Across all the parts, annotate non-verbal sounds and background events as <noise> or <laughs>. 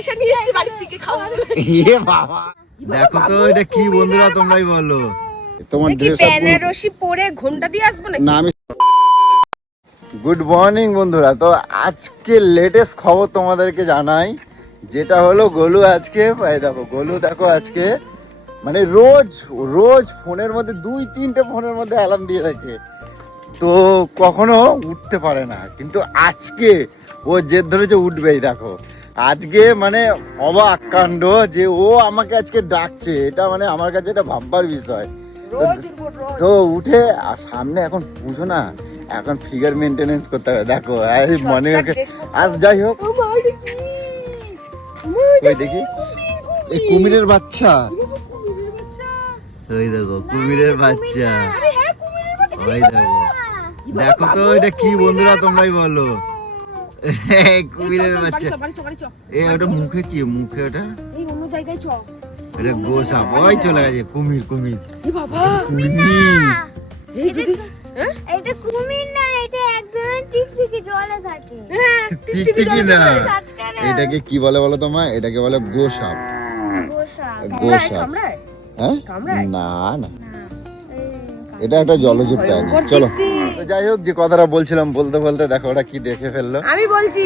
পয়সা নিয়ে এসেছি বাড়ির থেকে ইয়ে বাবা। দেখো তো এটা কি বন্ধুরা তোমরাই বলো? তোমার ড্রেস বেনারসি পরে ঘোমটা দিয়ে আসব নাকি? না আমি গুড মর্নিং বন্ধুরা। তো আজকে লেটেস্ট খবর তোমাদেরকে জানাই যেটা হলো গোলু আজকে দেখো গোলু দেখো আজকে মানে রোজ রোজ ফোনের মধ্যে দুই তিনটে ফোনের মধ্যে অ্যালার্ম দিয়ে রাখে। তো কখনো উঠতে পারে না। কিন্তু আজকে ও জেদ ধরেছে উঠবেই দেখো। আজকে মানে অবাক কাণ্ড যে ও আমাকে আজকে ডাকছে এটা মানে আমার কাছে এটা ভাববার বিষয়। তো উঠে আর সামনে এখন পুজো না এখন ফিগার মেনটেনেন্স করতে হবে দেখো মনে আজ যাই হোক। ওই দেখি এই কুমিরের বাচ্চা। ওই দেখো কুমিরের বাচ্চা। আরে হ্যাঁ, কুমিরের বাচ্চা। ওই দেখো। দেখো তো এটা কি বন্ধুরা তোমরাই বলো। কুমিরের বাচ্চা। এ ওটা মুখে কি মুখে ওটা? এই অন্য জায়গায় চ। এটা গোসাপ ওই চলে গেছে কুমির কুমির। এ বাবা। কুমির। এই যদি হ্যাঁ? এটা কুমির না এটা এক ধরনের টিকটিকি জলে থাকে। হ্যাঁ, টিকটিকি না। এটাকে কি বলে বলো তোমার এটাকে বলে গোসাপ। গোসাপ। কামড়ায়? হ্যাঁ? না না। এটা একটা জলজ প্রাণী চলো। যাই হোক যে কথাটা বলছিলাম বলতে বলতে দেখো ওরা কি দেখে ফেলল। আমি বলছি।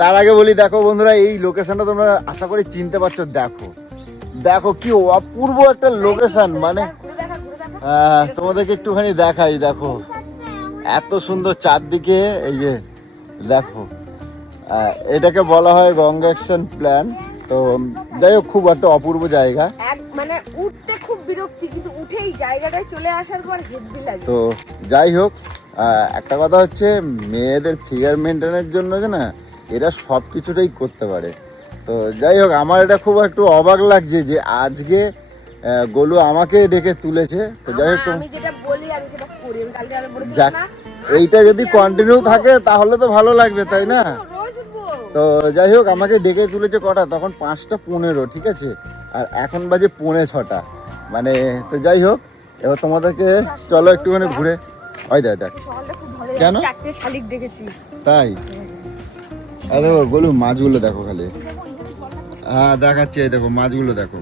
তার আগে বলি দেখো বন্ধুরা এই লোকেশনটা তোমরা আশা করি চিনতে পারছ দেখো। দেখো কি অপূর্ব একটা লোকেশন মানে তোমাদেরকে একটুখানি দেখাই দেখো। এত সুন্দর চারদিকে এই যে দেখো। এটাকে বলা হয় গঙ্গা অ্যাকশন প্ল্যান তো যাই হোক খুব একটা অপূর্ব জায়গা। মানে উঠতে খুব বিরক্তি কিন্তু উঠে এই জায়গাটায় চলে আসার পর হেভি লাগে। তো যাই হোক একটা কথা হচ্ছে মেয়েদের ফিগার মেনটেনের জন্য যে না এরা সব কিছুটাই করতে পারে। তো যাই হোক আমার এটা খুব একটু অবাক লাগছে যে আজকে গোলু আমাকে ডেকে তুলেছে। তো যাই হোক আমি যেটা বলি আমি সেটা করি কালকে বলেছিলাম না এইটা যদি কন্টিনিউ থাকে তাহলে তো ভালো লাগবে তাই না? তো যাই হোক, আমাকে ডেকে তুলেছে কটা? তখন পাঁচটা পনেরো, ঠিক আছে? আর এখন বাজে পৌনে ছটা। মানে তো যাই হোক, এবার তোমাদেরকে চলো একটুখানি ঘুরে। ওই দেখ দেখ। কেন? শালিক দেখেছি তাই দেখো, গোলু, মাছগুলো দেখো খালি। হ্যাঁ দেখাচ্ছি, এই দেখো, মাছগুলো দেখো।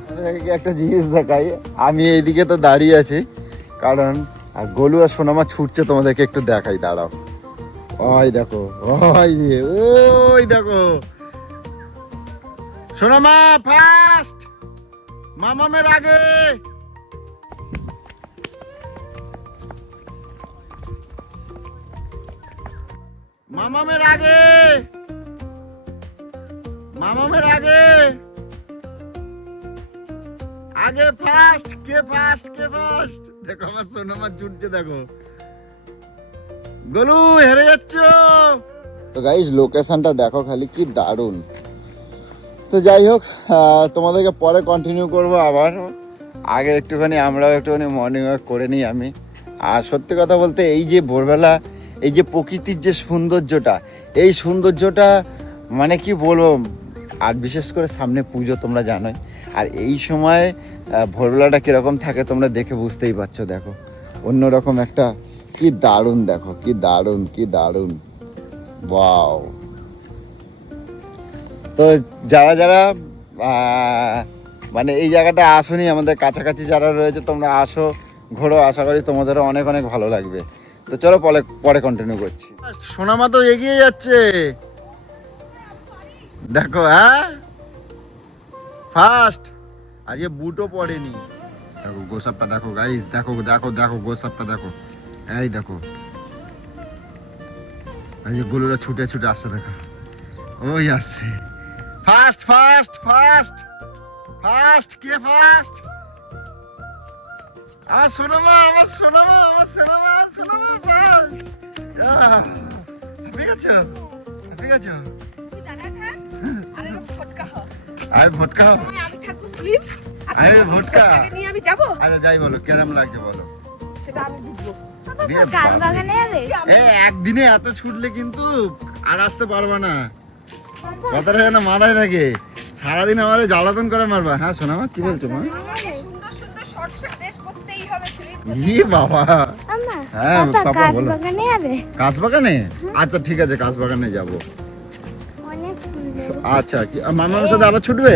একটা জিনিস দেখাই, আমি এইদিকে তো দাঁড়িয়ে আছি, কারণ, আর গোলু আর সোনামা ছুটছে তোমাদেরকে একটু দেখাই, দাঁড়াও। ওই দেখো, ওই ওই দেখো। সোনামা ফাস্ট মামামের আগে। মামামের আগে। মামামের আগে। আগে ফার্স্ট কে ফার্স্ট কে ফার্স্ট দেখো আমার সোনামা ছুটছে দেখো। গলু, হেরে যাচ্ছ। তো গাইস লোকেশনটা দেখো খালি, কি দারুণ। তো যাই হোক তোমাদেরকে পরে কন্টিনিউ করব আবার। আগে একটুখানি, আমরাও একটুখানি মর্নিং ওয়াক করে নিই আমি। আর সত্যি কথা বলতে, এই যে ভোরবেলা, এই যে প্রকৃতির যে সৌন্দর্যটা, এই সৌন্দর্যটা মানে কি বলব, আর বিশেষ করে সামনে পুজো, তোমরা জানোই। আর এই সময় ভোরবেলাটা কীরকম থাকে, তোমরা দেখে বুঝতেই পারছ, দেখো। অন্যরকম একটা কি দারুণ দেখো, কি দারুণ কি দারুণ। ওয়াও তো যারা যারা মানে এই জায়গাটা আসোনি, আমাদের কাছাকাছি যারা রয়েছে, তোমরা আসো, ঘোরো, আশা করি তোমাদেরও অনেক অনেক ভালো লাগবে। তো চলো পরে পরে কন্টিনিউ করছি। সোনামা তো এগিয়ে যাচ্ছে। দেখো হ্যাঁ? ফার্স্ট আজকে বুটও পড়েনি। দেখো, গোসাপটা দেখো গাইস দেখো দেখো দেখো, গোসাপটা দেখো। এই দেখো। এই যে গরুরা ছুটে ছুটে আসছে দেখো। ওই আসছে। ফাস্ট ফাস্ট ফাস্ট ফাস্ট কে ফাস্ট আমার সোনামা আমার সোনামা আমার সোনামা আমার সোনামা ফাস্ট ঠিক আছে ঠিক আছে থাক আই ভটকা আমি থাকব স্লিপ আরে ভটকা। নিয়ে আমি যাব? আচ্ছা যাই বলো কেরম লাগছে বলো? সেটা আমি বুঝব। নিয়ে কাজ বাবা। বাগানে যাবে? এ একদিনে এত ছুটলে কিন্তু আর আসতে পারবা না। কথাটা যেন মাথায় থাকে সারাদিন আমার জ্বালাতন করে মারবা। হ্যাঁ শোনা মা কি বলছো মা? আমাকে সুন্দর সুন্দর শর্ট শর্ট ড্রেস পরতেই হবে স্লিপ ই বাবা। হ্যাঁ, পাপা কাজ বাগানে আচ্ছা ঠিক আছে কাঁচ বাগানে যাব। আচ্ছা কি মামার সাথে আবার ছুটবে?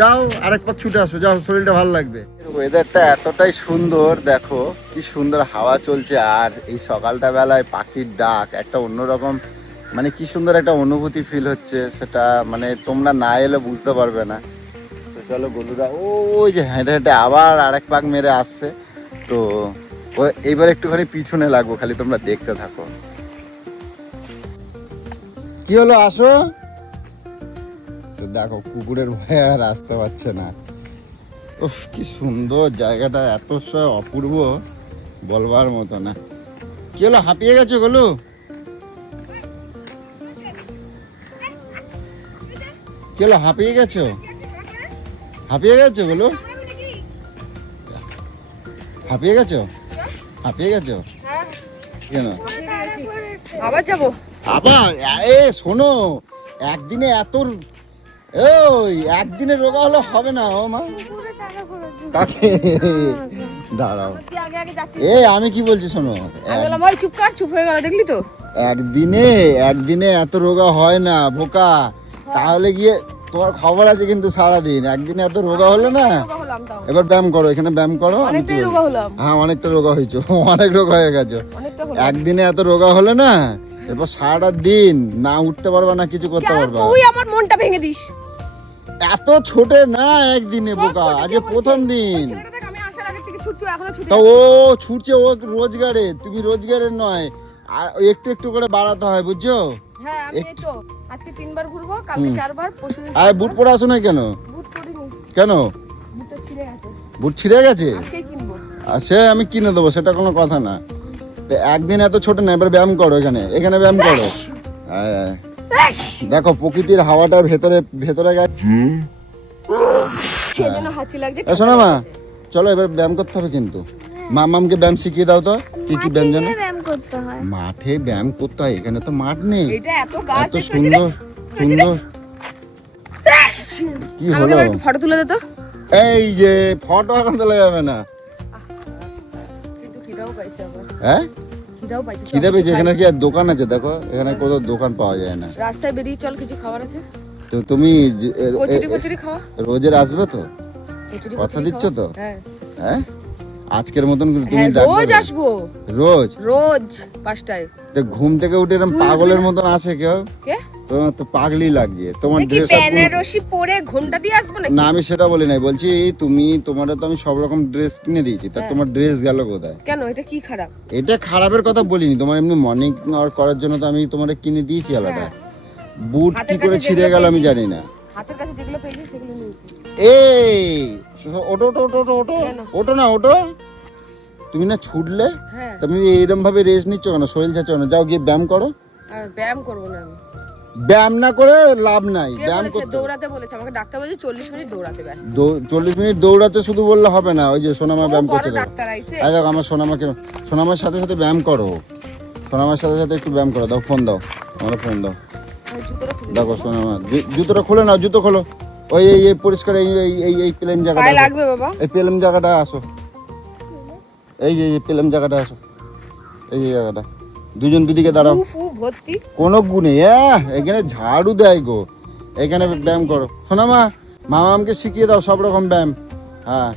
যাও আরেক পথ ছুটে আসো যাও শরীরটা ভালো লাগবে। ওয়েদারটা এতটাই সুন্দর দেখো কি সুন্দর হাওয়া চলছে আর এই সকালটা বেলায় পাখির ডাক একটা অন্যরকম মানে কি সুন্দর একটা অনুভূতি ফিল হচ্ছে সেটা মানে তোমরা না এলে বুঝতে পারবে না। তো চলো গলুরা ওই যে হেঁটে হেঁটে আবার আরেক পাক মেরে আসছে। তো ও এইবার একটুখানি পিছনে লাগবো খালি তোমরা দেখতে থাকো। কি হলো আসো? দেখো কুকুরের ভয়ে আর আসতে পারছে না। উফ কি সুন্দর জায়গাটা এত অপূর্ব বলবার মতো না। কি হলো হাঁপিয়ে গেছো গলু? কি হলো হাঁপিয়ে গেছো? হাঁপিয়ে গেছো গলু? হাঁপিয়ে গেছো? হাঁপিয়ে গেছো? কেন? আবার যাব। আবার? এ শোনো একদিনে এত ওই একদিনে রোগা হলে হবে না ও মা। কাকে? দাঁড়াও। এ আমি কি বলছি শোনো? চুপ কর চুপ হয়ে গেল দেখলি তো? একদিনে একদিনে এত রোগা হয় না বোকা। তাহলে গিয়ে তোমার খবর আছে কিন্তু সারাদিন। একদিনে এত রোগা হলো না? এবার ব্যায়াম করো এখানে ব্যায়াম করো। হ্যাঁ অনেকটা রোগা হয়েছো। <laughs> অনেক রোগা হয়ে গেছো। একদিনে এত রোগা হলে না এরপর সারাটা দিন না উঠতে পারবা না কিছু করতে পারবা তুই আমার মনটা ভেঙে দিস? এত ছোটে না একদিনে বোকা আজকে প্রথম দিন। তা ও ছুটছে ও রোজগারে তুমি রোজগারের নয়। আর একটু একটু করে বাড়াতে হয় বুঝছ? হ্যাঁ আমি তো আজকে তিনবার ঘুরবো কালকে চারবার পরশু আর বুট পরে আসো না কেন? বুট পরিনি কেন? বুটটা ছিঁড়ে গেছে। বুট ছিঁড়ে গেছে? আজকেই কিনবো। আর সে আমি কিনে দেবো সেটা কোনো কথা না। একদিন এত ছোট না এবার ব্যায়াম করো এখানে এখানে ব্যায়াম করো। আয়। দেখো প্রকৃতির হাওয়াটা ভেতরে ভেতরে গেছে খেয়ে যেন হাঁচি লাগছে শোনো মা চলো এবার ব্যায়াম করতে হবে কিন্তু। মামামকে ব্যায়াম শিখিয়ে দাও তো কি কি ব্যায়াম জানো? মাঠে ব্যায়াম করতে হয়। মাঠে ব্যায়াম করতে এখানে তো মাঠ নেই। এত সুন্দর সুন্দর। কি হলো? ফটো তুলে দে তো। এই যে ফটো এখন তোলা যাবে না। হ্যাঁ? খিদাও পাইছে খিদা পেয়েছে এখানে কি আর দোকান আছে? দেখো এখানে কোথাও দোকান পাওয়া যায় না। রাস্তায় বেরিয়ে চল কিছু খাবার আছে? তো তুমি কচুরি কচুরি খাওয়া? রোজের আসবে তো? কথা দিচ্ছ তো? হ্যাঁ। হ্যাঁ? আজকের মতন তুমি হ্যাঁ রোজ আসব। রোজ? রোজ পাঁচটায়। তো ঘুম থেকে উঠে এরকম পাগলের মতন আসে কেউ? কে? তোমার তো পাগলি লাগছে। তোমার ড্রেস বেনারসি পরে ঘণ্টা দিয়ে আসব না আমি সেটা বলি নাই। বলছি তুমি তোমার তো আমি সব রকম ড্রেস কিনে দিয়েছি। তা হ্যাঁ। তোমার ড্রেস গেল কোথায়? কেন? এটা কি খারাপ? এটা খারাপের কথা বলিনি। তোমার এমনি মর্নিং ওয়ার্ক করার জন্য তো আমি তোমার কিনে দিয়েছি আলাদা। হ্যাঁ। বুট কি করে ছিঁড়ে গেল আমি জানি না। হাতের কাছে যেগুলো পেয়েছি সেগুলো নিয়েছি। এই! ওটো ওটো ওটো ওটো ওটো ওটো না ওটো তুমি না ছুটলে? হ্যাঁ। তুমি এইরকম ভাবে রেস্ট নিচ্ছ কেন? শরীর যাচ্ছ না যাও গিয়ে ব্যায়াম করো। ব্যায়াম করব না আমি। ব্যায়াম না করে লাভ নাই ব্যায়াম করতে দৌড়াতে বলেছে। আমাকে ডাক্তার বলেছে চল্লিশ মিনিট দৌড়াতে ব্যাস। দৌ- চল্লিশ মিনিট দৌড়াতে শুধু বললে হবে না ওই যে সোনামা ব্যায়াম করতে ডাক্তার আইছে। এই দেখো আমার সোনামাকে সোনামার সাথে সাথে ব্যায়াম করো। সোনামার সাথে সাথে একটু ব্যায়াম করো দাও ফোন দাও। আমার ফোন দাও। জুতোটা খুলে দেখো সোনামা জুতোটা খুলে নাও জুতো খোলো। ওই এই এই পরিষ্কার এই এই এই এই প্লেন জায়গাটা। লাগবে বাবা। এই প্লেন জায়গাটা আসো। এই যে এই প্লেন জায়গাটা আসো। এই যে জায়গাটা। দুজন দুদিকে দাঁড়াও। কোনো গুণে এখানে ঝাড়ু দেয় গো। এখানে ব্যায়াম করো। শোনা মা মামা আমাকে শিখিয়ে দাও সব রকম ব্যায়াম। হ্যাঁ।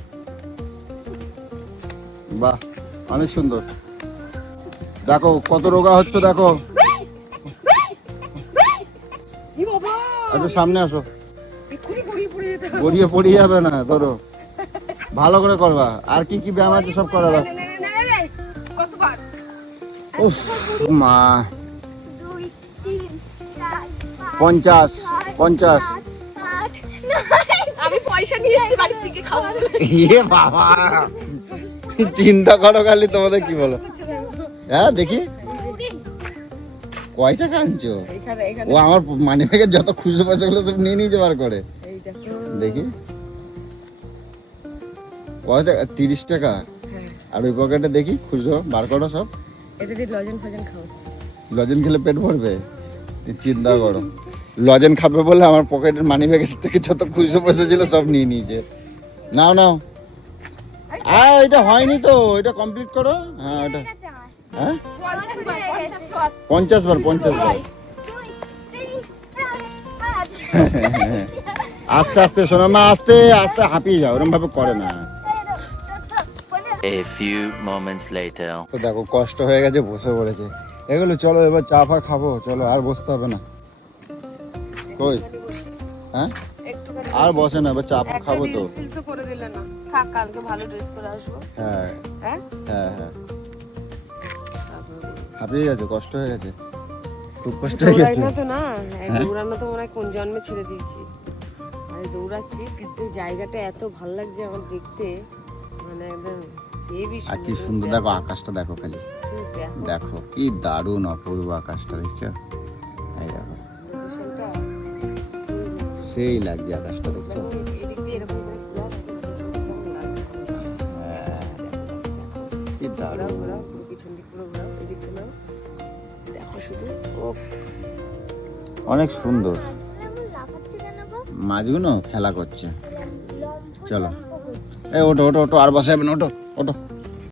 বাহ অনেক সুন্দর। দেখো কত রোগা হচ্ছে দেখো। একটু সামনে আসো। গড়িয়ে পড়িয়ে যাবে না ধরো। ভালো করে করবা। আর কি কি ব্যায়াম আছে সব করাবা। উফ মা। পঞ্চাশ পঞ্চাশ। আমি পয়সা নিয়ে এসেছি থেকে বলে। বাবা। চিন্তা করো খালি তোমাদের কি বলো? হ্যাঁ দেখি। কয় টাকা আনছো? ও আমার মানি ব্যাগের যত খুচরো পয়সাগুলো সব নিয়ে নিয়ে যাবার করে। দেখি। কয় টাকা? তিরিশ টাকা। হ্যাঁ। আর ওই পকেটে দেখি খুচরো বার করো সব। লজেন খেলে পেট ভরবে? তুই চিন্তা করো। লজেন খাবে বলে আমার পকেটের মানি ব্যাগের থেকে যত খুচরো পয়সা ছিল সব নিয়ে নিয়েছে নাও নাও। আ এটা হয়নি তো। এটা কমপ্লিট করো। হ্যাঁ আমার। হ্যাঁ? পঞ্চাশ বার, পঞ্চাশ বার। আস্তে আস্তে শোনো মা আস্তে আস্তে হাঁপিয়ে যাও। ওরম ভাবে করে না। A few moments later. তো দেখো কষ্ট হয়ে গেছে বসে পড়েছে। এগুলো চলো এবার চা ফা খাব চলো আর বসতে হবে না। কই? হ্যাঁ? আর বসে। না এবার চা ফা খাব তো। করে দিলে না। থাক কালকে ভালো ড্রেস করে আসব। হ্যাঁ। হ্যাঁ? হ্যাঁ হ্যাঁ। হাঁপিয়ে গেছে কষ্ট হয়ে গেছে? খুব কষ্ট হয়ে গেছে? তো না। হ্যাঁ? দৌড়ানো তো মনে হয় কোন জন্মে ছেড়ে দিয়েছি। আমি দৌড়াচ্ছি কিন্তু জায়গাটা এত ভালো লাগছে আমার দেখতে। মানে একদম আর কি সুন্দর দেখো আকাশটা দেখো খালি। দেখো কি দারুণ অপূর্ব আকাশটা দেখছ? এই দেখো। সেই লাগছে আকাশটা দেখছ? লাগবে হ্যাঁ, কি দারুণ। অনেক সুন্দর। গো? মাছগুলো খেলা করছে। চলো। এই ওটো ওটো ওটো আর বসে যাবে না ওটো ওটো